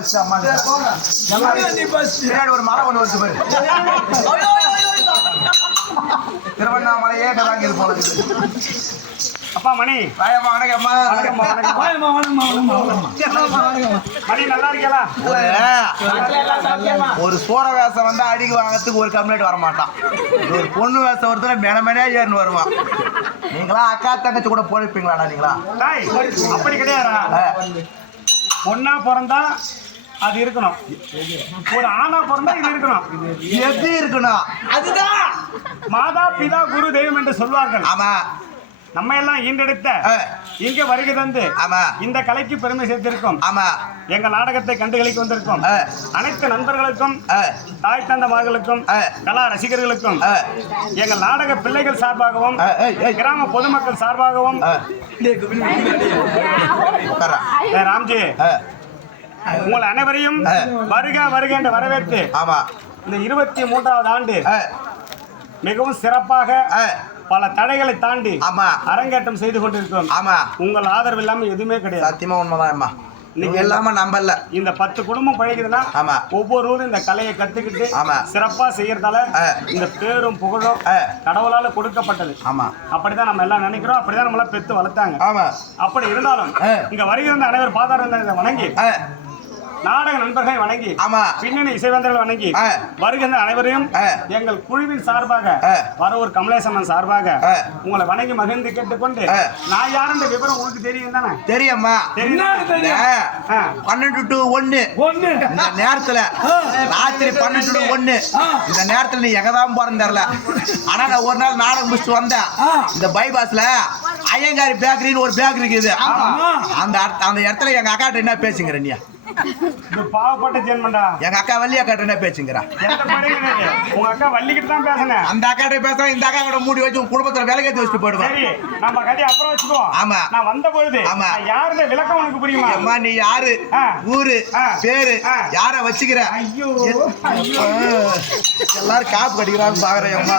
Bus அம்மா பின்னாடி ஒரு மரம் ஒன்று வருது பாரு. திருவண்ணாமலையே கதாங்க இது போல. அப்பா மணி வாயம்மா வணக்கம்மா. மணி நல்லா இருக்கீங்களா? ஒரு சோழ வேஷம் வந்தா அடிக்கு வாங்கறதுக்கு ஒரு கம்ப்ளைண்ட் வர மாட்டான். ஒரு பொண்ணு வேஷம் ஒருத்தர மெனமெனே ஏறின்னு வருவான். நீங்களா அக்கா தங்கச்சி கூட போயிருப்பீங்களாடா நீங்களா? அப்படி கிடையாதா? பொண்ணா பிறந்தா அது இருக்கணும், ஒரு ஆணா பிறந்தா இது இருக்கணும். எது இருக்கணும்? அதுதான் மாதா பிதா குரு தெய்வம் என்று சொல்வார்கள். ஆமா, நம்ம எல்லாம் ஈண்டெடுத்த இங்க வருகை தந்து ஆமா இந்த கலைக்கு பெருமை சேர்த்திருக்கோம். ஆமா, எங்கள் நாடகத்தை கண்டுகளிக்க வந்திருக்கோம். அனைத்து நண்பர்களுக்கும், தாய் தந்தமார்களுக்கும், கலா ரசிகர்களுக்கும், எங்கள் நாடக பிள்ளைகள் சார்பாகவும், கிராம பொதுமக்கள் சார்பாகவும், ராம்ஜி உங்கள் அனைவரையும் வருக வருக என்று வரவேற்று இந்த 23வது ஆண்டு மிகவும் சிறப்பாக பல தடைகளை தாண்டி அரங்கேற்றம் செய்து கொண்டிருக்கிறோம். உங்கள் ஆதரவு இல்லாம எதுவுமே கிடையாது. சத்தியமா உண்மைதான். நீங்க எல்லாம நம்பல. இந்த 10 குடும்பம் பழகுதுன்னா ஒவ்வொரு ஊரும் இந்த கலையை கத்துக்கிட்டு சிறப்பா செய்யறதால இந்த பேரும் புகழும் கடவுளால கொடுக்கப்பட்டது. அப்படிதான் நம்ம எல்லாம் நினைக்கிறோம். அப்படிதான் நம்மள பெத்து வளர்த்தாங்க. அப்படி இருந்தாலும் இங்க வருகிற அனைவர் பாதார வணங்கி, நாடக நண்பர்களை வணங்கி, பின்னணி இசைவந்தர்கள் வணங்கி, வருகின்ற அனைவரையும் எங்கள் குழுவின் சார்பாக வரவூர் கமலேசன் சார்பாக உங்களை வணங்கி மகிழ்ந்து கேட்டுக்கொண்டு, நான் யார் என்ற விவரம் உங்களுக்கு தெரியும் தானே? தெரியுமா? 12 to 1 இந்த நேரத்துல, ராத்திரி 12 to 1 இந்த நேரத்துல நீ எங்கதான் போறன்னு தெரியல. ஆனா நான் ஒரு நாள் நாடகம் முடிச்சுட்டு வந்தேன். இந்த பைபாஸ்ல ஐயங்காரி பேக்கரின்னு ஒரு பேக்கரி இருக்குது. அந்த இடத்துல எங்க அக்காட்ட என்ன பேசுங்கிற? நீ பாவப்பட்ட ஜென்மண்டா. எங்க அக்கா வள்ளி அக்காட்ட என்ன பேசுங்கிறா? உங்க அக்கா வள்ளிக்கிட்டு தான் பேசுனேன். அந்த அக்காட்ட பேசுறேன். இந்த அக்கா கூட மூடி வச்சு குடும்பத்துல விலகேத்தி வச்சுட்டு போயிடுவேன். நம்ம கதை அப்புறம் வச்சுக்குவோம். ஆமா, நான் வந்த பொழுது யாருடைய விளக்கம் உனக்கு புரியுமா? அம்மா நீ யாரு, ஊரு பேரு, யார வச்சுக்கிற? ஐயோ எல்லாரும் காப்பு கடிக்கிறான்னு பாக்குறேன். அம்மா